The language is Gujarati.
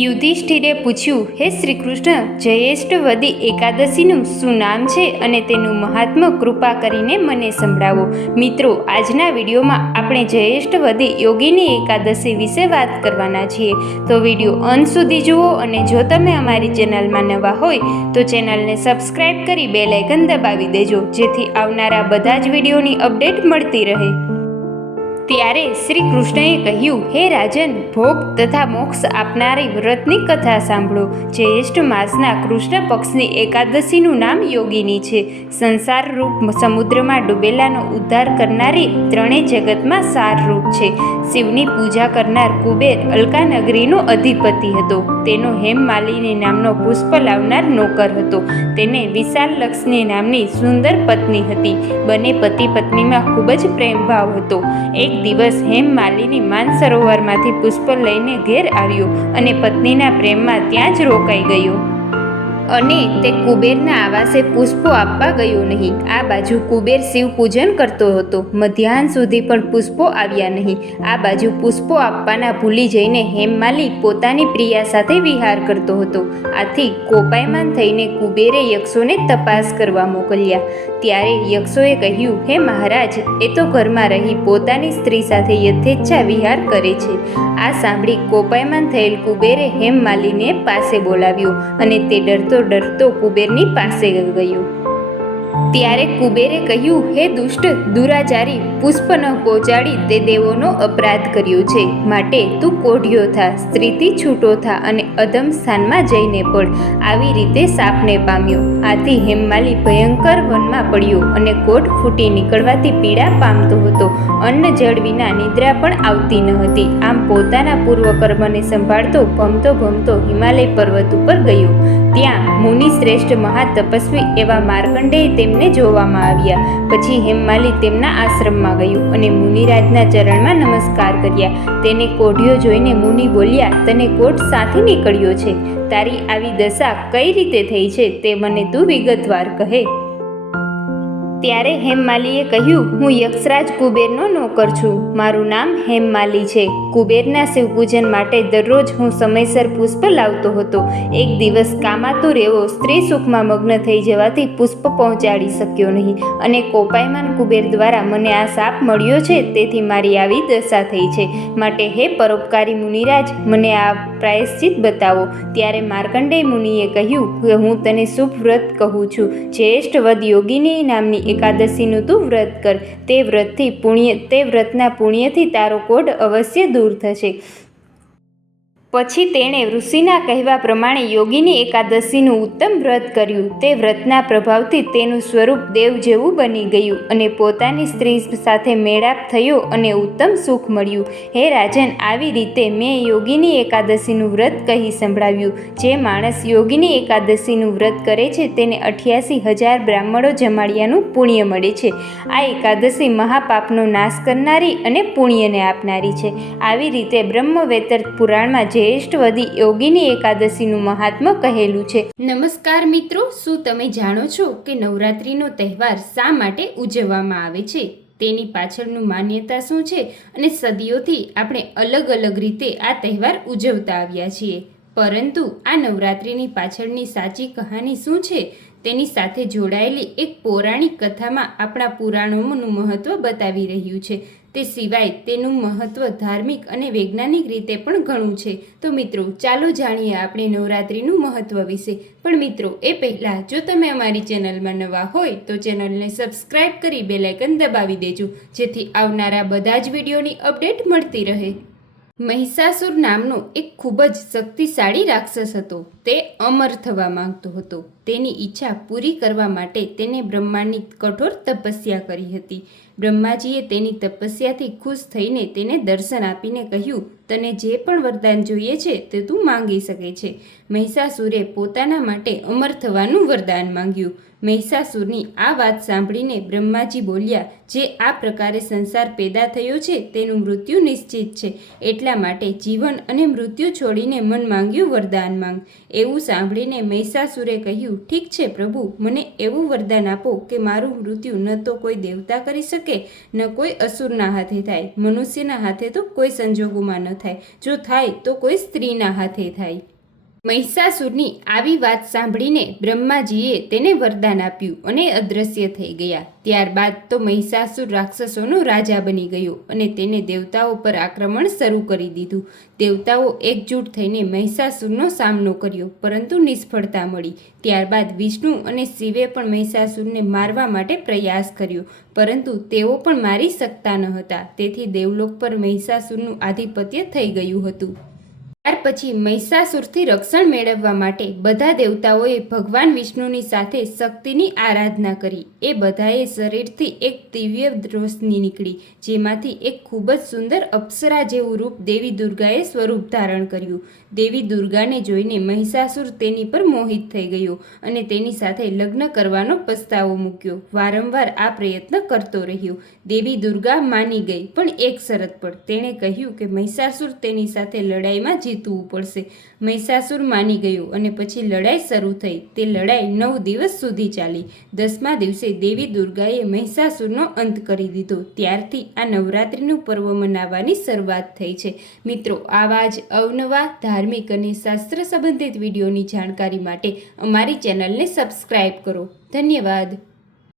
યુધિષ્ઠિરે પૂછ્યું, હે શ્રી કૃષ્ણ, જયેષ્ઠવદી એકાદશીનું શું નામ છે અને તેનું મહાત્મ્ય કૃપા કરીને મને સંભળાવો. મિત્રો, આજના વિડીયોમાં આપણે જયેષ્ઠવદી યોગિની એકાદશી વિશે વાત કરવાના છીએ. તો વિડીયો અંત સુધી જુઓ, અને જો તમે અમારી ચેનલમાં નવા હોય તો ચેનલને સબસ્ક્રાઈબ કરી બેલ આઇકન દબાવી દેજો, જેથી આવનારા બધા જ વિડીયોની અપડેટ મળતી રહે. ત્યારે શ્રી કૃષ્ણએ કહ્યું, હે રાજન, ભોગ તથા મોક્ષ આપનારી વ્રતની કથા સાંભળો. જ્યેષ્ઠ માસના કૃષ્ણ પક્ષની એકાદશીનું નામ યોગિની છે. સંસાર રૂપ સમુદ્રમાં ડૂબેલાનો ઉદ્ધાર કરનારી ત્રણેય જગતમાં સારરૂપ છે. શિવની પૂજા કરનાર કુબેર અલકાનગરીનો અધિપતિ હતો. તેનો હેમમાલિની નામનો પુષ્પ લાવનાર નોકર હતો. તેને વિશાલક્ષની નામની સુંદર પત્ની હતી. બંને પતિ પત્નીમાં ખૂબ જ પ્રેમભાવ હતો. એક દિવસ હેમમાલિની માનસરોવરમાંથી પુષ્પ લઈને ઘેર આવ્યો અને પત્નીના પ્રેમમાં ત્યાં જ રોકાઈ ગયો. અને તે કુબેરના આવાસે પુષ્પો આપવા ગયો નહીં. આ બાજુ કુબેર શિવ પૂજન કરતો હતો. મધ્યાહન સુધી પણ પુષ્પો આવ્યા નહીં. આ બાજુ પુષ્પો આપવાના ભૂલી જઈને હેમમાલી પોતાની પ્રિયા સાથે વિહાર કરતો હતો. આથી કોપાયમાન થઈને કુબેરે યક્ષોને તપાસ કરવા મોકલ્યા. ત્યારે યક્ષોએ કહ્યું, હે મહારાજ, એ તો ઘરમાં રહી પોતાની સ્ત્રી સાથે યથેચ્છા વિહાર કરે છે. આ સાંભળી કોપાયમાન થયેલ કુબેરે હેમમાલીને પાસે બોલાવ્યો અને તે ડરતો કુબેરની પાસે ગયો. ત્યારે કુબેરે કહ્યું, હે દુષ્ટ દુરાચારી, પુષ્પ ન પહોંચાડી તે દેવોનો અપરાધ કર્યો છે. માટે તું કોઢિયો થા, સ્ત્રીથી છૂટો થા અને અધમ સ્થાનમાં જઈને પડ. આવી રીતે શાપને પામ્યો. આથી હેમમાલી ભયંકર વનમાં પડ્યો અને કોઢ ફૂટી નીકળવાથી પીડા પામતો હતો. અન્ન જળ વિના નિદ્રા પણ આવતી ન હતી. આમ પોતાના પૂર્વકર્મને સંભાળતો ભમતો હિમાલય પર્વત ઉપર ગયો. ત્યાં મુનિ શ્રેષ્ઠ મહાતપસ્વી એવા માર્કંડેય તેમને જોવામાં આવ્યા. પછી હેમમાલી તેમના આશ્રમમાં ગયો અને મુનિરાજના ચરણમાં નમસ્કાર કર્યા. તેને કોઢિયો જોઈને મુનિ બોલ્યા, તને કોઢ સાથી નીકળ્યો છે? તારી આવી દશા કઈ રીતે થઈ છે તે મને તું વિગતવાર કહે. ત્યારે હેમમાલીએ કહ્યું, હું યક્ષરાજ કુબેરનો નોકર છું. મારું નામ હેમમાલી છે. કુબેરના શિવપૂજન માટે દરરોજ હું સમયસર પુષ્પ લાવતો હતો. એક દિવસ કામાતુર એવો સ્ત્રી સુખમાં મગ્ન થઈ જવાથી પુષ્પ પહોંચાડી શક્યો નહીં અને કોપાયમાન કુબેર દ્વારા મને આ શાપ મળ્યો છે. તેથી મારી આવી દશા થઈ છે. માટે હે પરોપકારી મુનિરાજ, મને આ પ્રાયશ્ચિત બતાવો. ત્યારે માર્કંડેય મુનિએ કહ્યું કે હું તને શુભ વ્રત કહું છું. જ્યેષ્ઠવદ યોગિની નામની એકાદશીનું તું વ્રત કર. તે વ્રતના પુણ્યથી તારો કોઢ અવશ્ય દૂર થશે. પછી તેણે ઋષિના કહેવા પ્રમાણે યોગિની એકાદશીનું ઉત્તમ વ્રત કર્યું. તે વ્રતના પ્રભાવથી તેનું સ્વરૂપ દેવ જેવું બની ગયું અને પોતાની સ્ત્રી સાથે મેળાપ થયો અને ઉત્તમ સુખ મળ્યું. હે રાજન, આવી રીતે મેં યોગિની એકાદશીનું વ્રત કહી સંભળાવ્યું. જે માણસ યોગિની એકાદશીનું વ્રત કરે છે તેને 88,000 બ્રાહ્મણો જમાડ્યાનું પુણ્ય મળે છે. આ એકાદશી મહાપાપનો નાશ કરનારી અને પુણ્યને આપનારી છે. આવી રીતે બ્રહ્મવેતર પુરાણમાં જ્યેષ્ઠવદી યોગિની એકાદશીનું મહાત્મ્ય કહેલું છે. નમસ્કાર મિત્રો, શું તમે જાણો છો કે નવરાત્રિનો તહેવાર શા માટે ઉજવવામાં આવે છે? તેની પાછળનું માન્યતા શું છે અને સદીઓથી આપણે અલગ અલગ રીતે આ તહેવાર ઉજવતા આવ્યા છીએ. પરંતુ આ નવરાત્રિની પાછળની સાચી કહાની શું છે તેની સાથે જોડાયેલી એક પૌરાણિક કથામાં આપણા પુરાણોનું મહત્ત્વ બતાવી રહ્યું છે. તે સિવાય તેનું મહત્ત્વ ધાર્મિક અને વૈજ્ઞાનિક રીતે પણ ઘણું છે. તો મિત્રો, ચાલો જાણીએ આપણે નવરાત્રિનું મહત્ત્વ વિશે. પણ મિત્રો, એ પહેલાં જો તમે અમારી ચેનલમાં નવા હોય તો ચેનલને સબસ્ક્રાઈબ કરી બેલ આઇકન દબાવી દેજો, જેથી આવનારા બધા જ વિડીયોની અપડેટ મળતી રહે. મહિષાસુર નામનો એક ખૂબ જ શક્તિશાળી રાક્ષસ હતો. તે અમર થવા માંગતો હતો. તેની ઈચ્છા પૂરી કરવા માટે તેને બ્રહ્માની કઠોર તપસ્યા કરી હતી. બ્રહ્માજીએ તેની તપસ્યાથી ખુશ થઈને તેને દર્શન આપીને કહ્યું, તને જે પણ વરદાન જોઈએ છે તે તું માંગી શકે છે. મહિષાસુરે પોતાના માટે અમર થવાનું વરદાન માંગ્યું. મહિષાસુરની આ વાત સાંભળીને બ્રહ્માજી બોલ્યા, જે આ પ્રકારે સંસાર પેદા થયો છે તેનું મૃત્યુ નિશ્ચિત છે, એટલા માટે જીવન અને મૃત્યુ છોડીને મન માંગ્યું વરદાન માંગ. એવું સાંભળીને મહિષાસુરે કહ્યું, ઠીક છે પ્રભુ, મને એવું વરદાન આપો કે મારું મૃત્યુ ન તો કોઈ દેવતા કરી શકે, ન કોઈ અસુરના હાથે થાય, મનુષ્યના હાથે તો કોઈ સંજોગોમાં ન થાય, જો થાય તો કોઈ સ્ત્રીના હાથે થાય. મહિષાસુરની આવી વાત સાંભળીને બ્રહ્માજીએ તેને વરદાન આપ્યું અને અદૃશ્ય થઈ ગયા. ત્યારબાદ તો મહિષાસુર રાક્ષસોનો રાજા બની ગયો અને તેને દેવતાઓ પર આક્રમણ શરૂ કરી દીધું. દેવતાઓ એકજૂટ થઈને મહિષાસુરનો સામનો કર્યો, પરંતુ નિષ્ફળતા મળી. ત્યારબાદ વિષ્ણુ અને શિવે પણ મહિષાસુરને મારવા માટે પ્રયાસ કર્યો, પરંતુ તેઓ પણ મારી શકતા ન હતા. તેથી દેવલોક પર મહિષાસુરનું આધિપત્ય થઈ ગયું હતું. ત્યાર પછી મહિષાસુરથી રક્ષણ મેળવવા માટે બધા દેવતાઓએ ભગવાન વિષ્ણુની સાથે શક્તિની આરાધના કરી. એ બધાએ શરીરથી એક દિવ્ય રોશની નીકળી, જેમાંથી એક ખૂબ જ સુંદર અપ્સરા જેવું રૂપ દેવી દુર્ગાએ સ્વરૂપ ધારણ કર્યું. દેવી દુર્ગાને જોઈને મહિષાસુર તેની પર મોહિત થઈ ગયો અને તેની સાથે લગ્ન કરવાનો પસ્તાવો મૂક્યો. વારંવાર આ પ્રયત્ન કરતો રહ્યો. દેવી દુર્ગા માની ગઈ, પણ એક શરત પર. તેણે કહ્યું કે મહિષાસુર તેની સાથે લડાઈમાં જીતવું પડશે. મહિષાસુર માની ગયો અને પછી લડાઈ શરૂ થઈ. તે લડાઈ 9 દિવસ સુધી ચાલી. 10મા દિવસે દેવી દુર્ગાએ મહિષાસુરનો અંત કરી દીધો. ત્યારથી આ નવરાત્રિનું પર્વ મનાવવાની શરૂઆત થઈ છે. મિત્રો, આવા જ અવનવા ધાર્મિક અને શાસ્ત્ર સંબંધિત વિડીયોની જાણકારી માટે અમારી ચેનલને સબસ્ક્રાઈબ કરો. ધન્યવાદ.